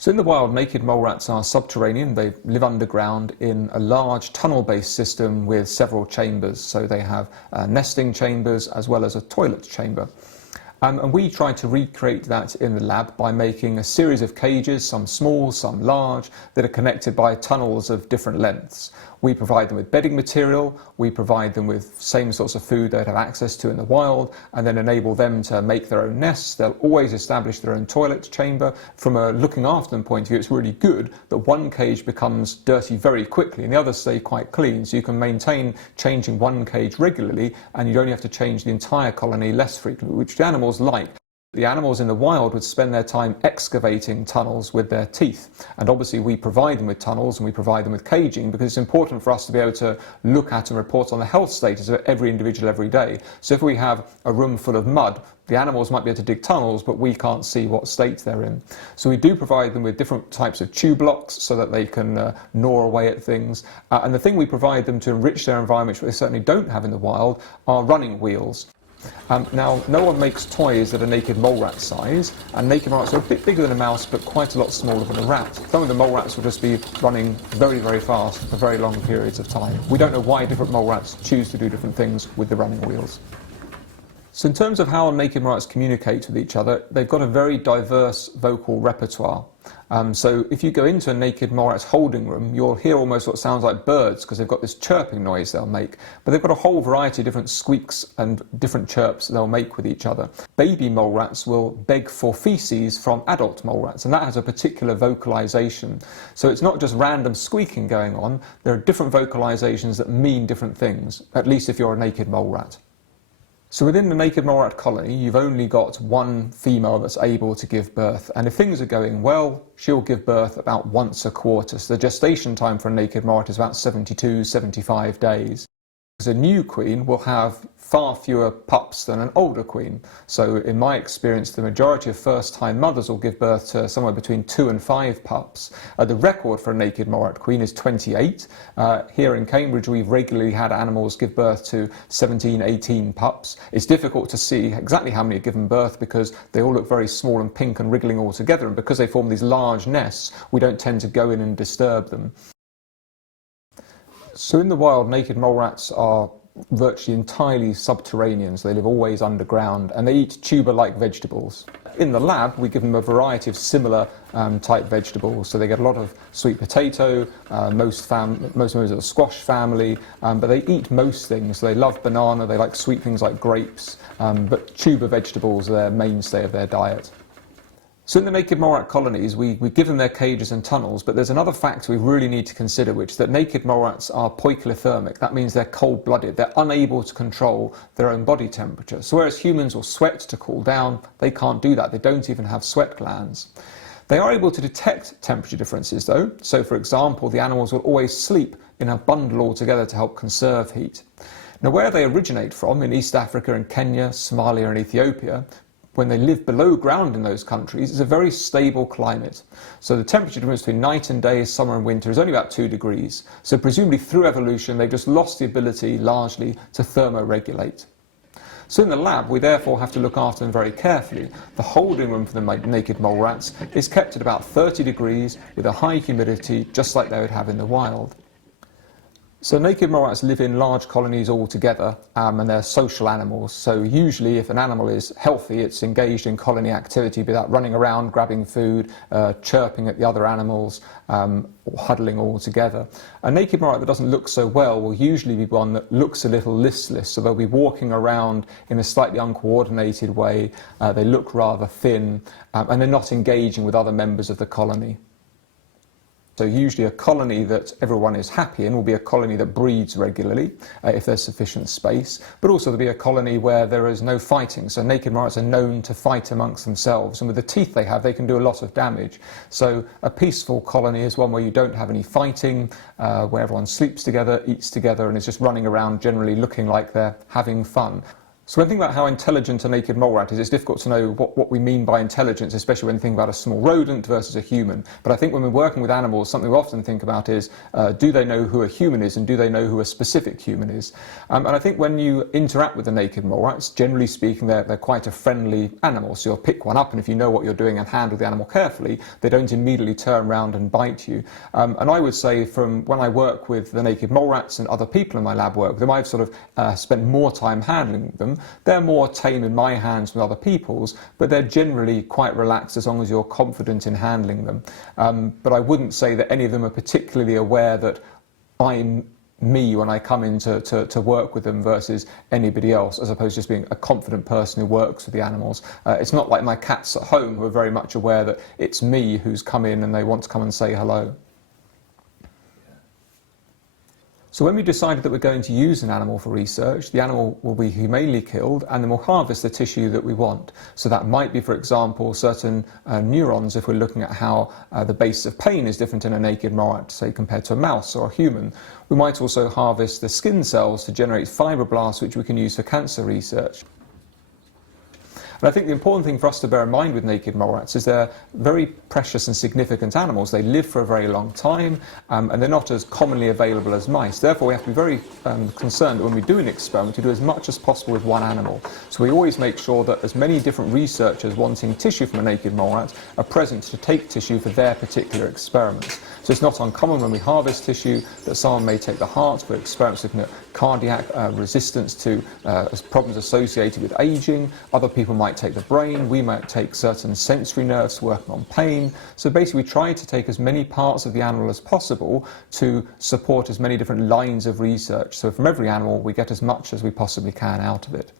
So in the wild, naked mole rats are subterranean. They live underground in a large tunnel-based system with several chambers. So they have nesting chambers as well as a toilet chamber. And we try to recreate that in the lab by making a series of cages, some small, some large, that are connected by tunnels of different lengths. We provide them with bedding material, we provide them with same sorts of food they'd have access to in the wild, and then enable them to make their own nests. They'll always establish their own toilet chamber. From a looking after them point of view, it's really good that one cage becomes dirty very quickly and the others stay quite clean. So you can maintain changing one cage regularly, and you only have to change the entire colony less frequently, which the animals like. The animals in the wild would spend their time excavating tunnels with their teeth, and obviously we provide them with tunnels and we provide them with caging because it's important for us to be able to look at and report on the health status of every individual every day. So if we have a room full of mud, the animals might be able to dig tunnels, but we can't see what state they're in. So we do provide them with different types of tube locks so that they can gnaw away at things. And the thing we provide them to enrich their environment, which they certainly don't have in the wild, are running wheels. Now, no one makes toys that are naked mole rat size, and naked mole rats are a bit bigger than a mouse but quite a lot smaller than a rat. Some of the mole rats will just be running very, very fast for very long periods of time. We don't know why different mole rats choose to do different things with the running wheels. So in terms of how naked mole rats communicate with each other, they've got a very diverse vocal repertoire. So if you go into a naked mole rat's holding room, you'll hear almost what sounds like birds because they've got this chirping noise they'll make. But they've got a whole variety of different squeaks and different chirps they'll make with each other. Baby mole rats will beg for feces from adult mole rats, and that has a particular vocalization. So it's not just random squeaking going on, there are different vocalizations that mean different things, at least if you're a naked mole rat. So within the naked mole rat colony, you've only got one female that's able to give birth, and if things are going well, she'll give birth about once a quarter. So the gestation time for a naked mole rat is about 72, 75 days. A new queen will have far fewer pups than an older queen. So in my experience, the majority of first-time mothers will give birth to somewhere between 2 and 5 pups. The record for a naked mole rat queen is 28. Here in Cambridge, we've regularly had animals give birth to 17, 18 pups. It's difficult to see exactly how many are given birth because they all look very small and pink and wriggling all together, and because they form these large nests, we don't tend to go in and disturb them. So in the wild, naked mole rats are virtually entirely subterranean, so they live always underground, and they eat tuber-like vegetables. In the lab, we give them a variety of similar type vegetables, so they get a lot of sweet potato, most members of the squash family, but they eat most things. They love banana, they like sweet things like grapes, but tuber vegetables are their mainstay of their diet. So in the naked mole rat colonies, we give them their cages and tunnels, but there's another factor we really need to consider, which is that naked mole rats are poikilothermic. That means they're cold-blooded. They're unable to control their own body temperature. So whereas humans will sweat to cool down, they can't do that. They don't even have sweat glands. They are able to detect temperature differences, though. So, for example, the animals will always sleep in a bundle all together to help conserve heat. Now, where they originate from, in East Africa and Kenya, Somalia and Ethiopia, when they live below ground in those countries, it's a very stable climate. So the temperature difference between night and day, summer and winter, is only about 2 degrees. So presumably through evolution, they've just lost the ability largely to thermoregulate. So in the lab, we therefore have to look after them very carefully. The holding room for the naked mole rats is kept at about 30 degrees with a high humidity, just like they would have in the wild. So naked mole rats live in large colonies all together, and they're social animals. So usually if an animal is healthy, it's engaged in colony activity, be that running around, grabbing food, chirping at the other animals, or huddling all together. A naked mole rat that doesn't look so well will usually be one that looks a little listless, so they'll be walking around in a slightly uncoordinated way, they look rather thin, and they're not engaging with other members of the colony. So usually a colony that everyone is happy in will be a colony that breeds regularly, if there's sufficient space, but also there'll be a colony where there is no fighting. So naked mole rats are known to fight amongst themselves, and with the teeth they have, they can do a lot of damage. So a peaceful colony is one where you don't have any fighting, where everyone sleeps together, eats together, and is just running around generally looking like they're having fun. So when thinking about how intelligent a naked mole rat is, it's difficult to know what we mean by intelligence, especially when thinking about a small rodent versus a human. But I think when we're working with animals, something we often think about is, do they know who a human is, and do they know who a specific human is? And I think when you interact with the naked mole rats, generally speaking, they're quite a friendly animal. So you'll pick one up, and if you know what you're doing and handle the animal carefully, they don't immediately turn around and bite you. And I would say from when I work with the naked mole rats and other people in my lab work with them, I've sort of spent more time handling them. They're more tame in my hands than other people's, but they're generally quite relaxed as long as you're confident in handling them. But I wouldn't say that any of them are particularly aware that I'm me when I come in to work with them versus anybody else, as opposed to just being a confident person who works with the animals. It's not like my cats at home who are very much aware that it's me who's come in and they want to come and say hello. So when we decided that we're going to use an animal for research, the animal will be humanely killed and then we'll harvest the tissue that we want. So that might be, for example, certain neurons, if we're looking at how the basis of pain is different in a naked mole rat, say, compared to a mouse or a human. We might also harvest the skin cells to generate fibroblasts, which we can use for cancer research. And I think the important thing for us to bear in mind with naked mole rats is they're very precious and significant animals. They live for a very long time, and they're not as commonly available as mice. Therefore, we have to be very concerned that when we do an experiment, we do as much as possible with one animal. So we always make sure that as many different researchers wanting tissue from a naked mole rat are present to take tissue for their particular experiments. So it's not uncommon when we harvest tissue that someone may take the heart for experiments looking at cardiac resistance to problems associated with aging. Other people might take the brain. We might take certain sensory nerves working on pain. So basically we try to take as many parts of the animal as possible to support as many different lines of research. So from every animal we get as much as we possibly can out of it.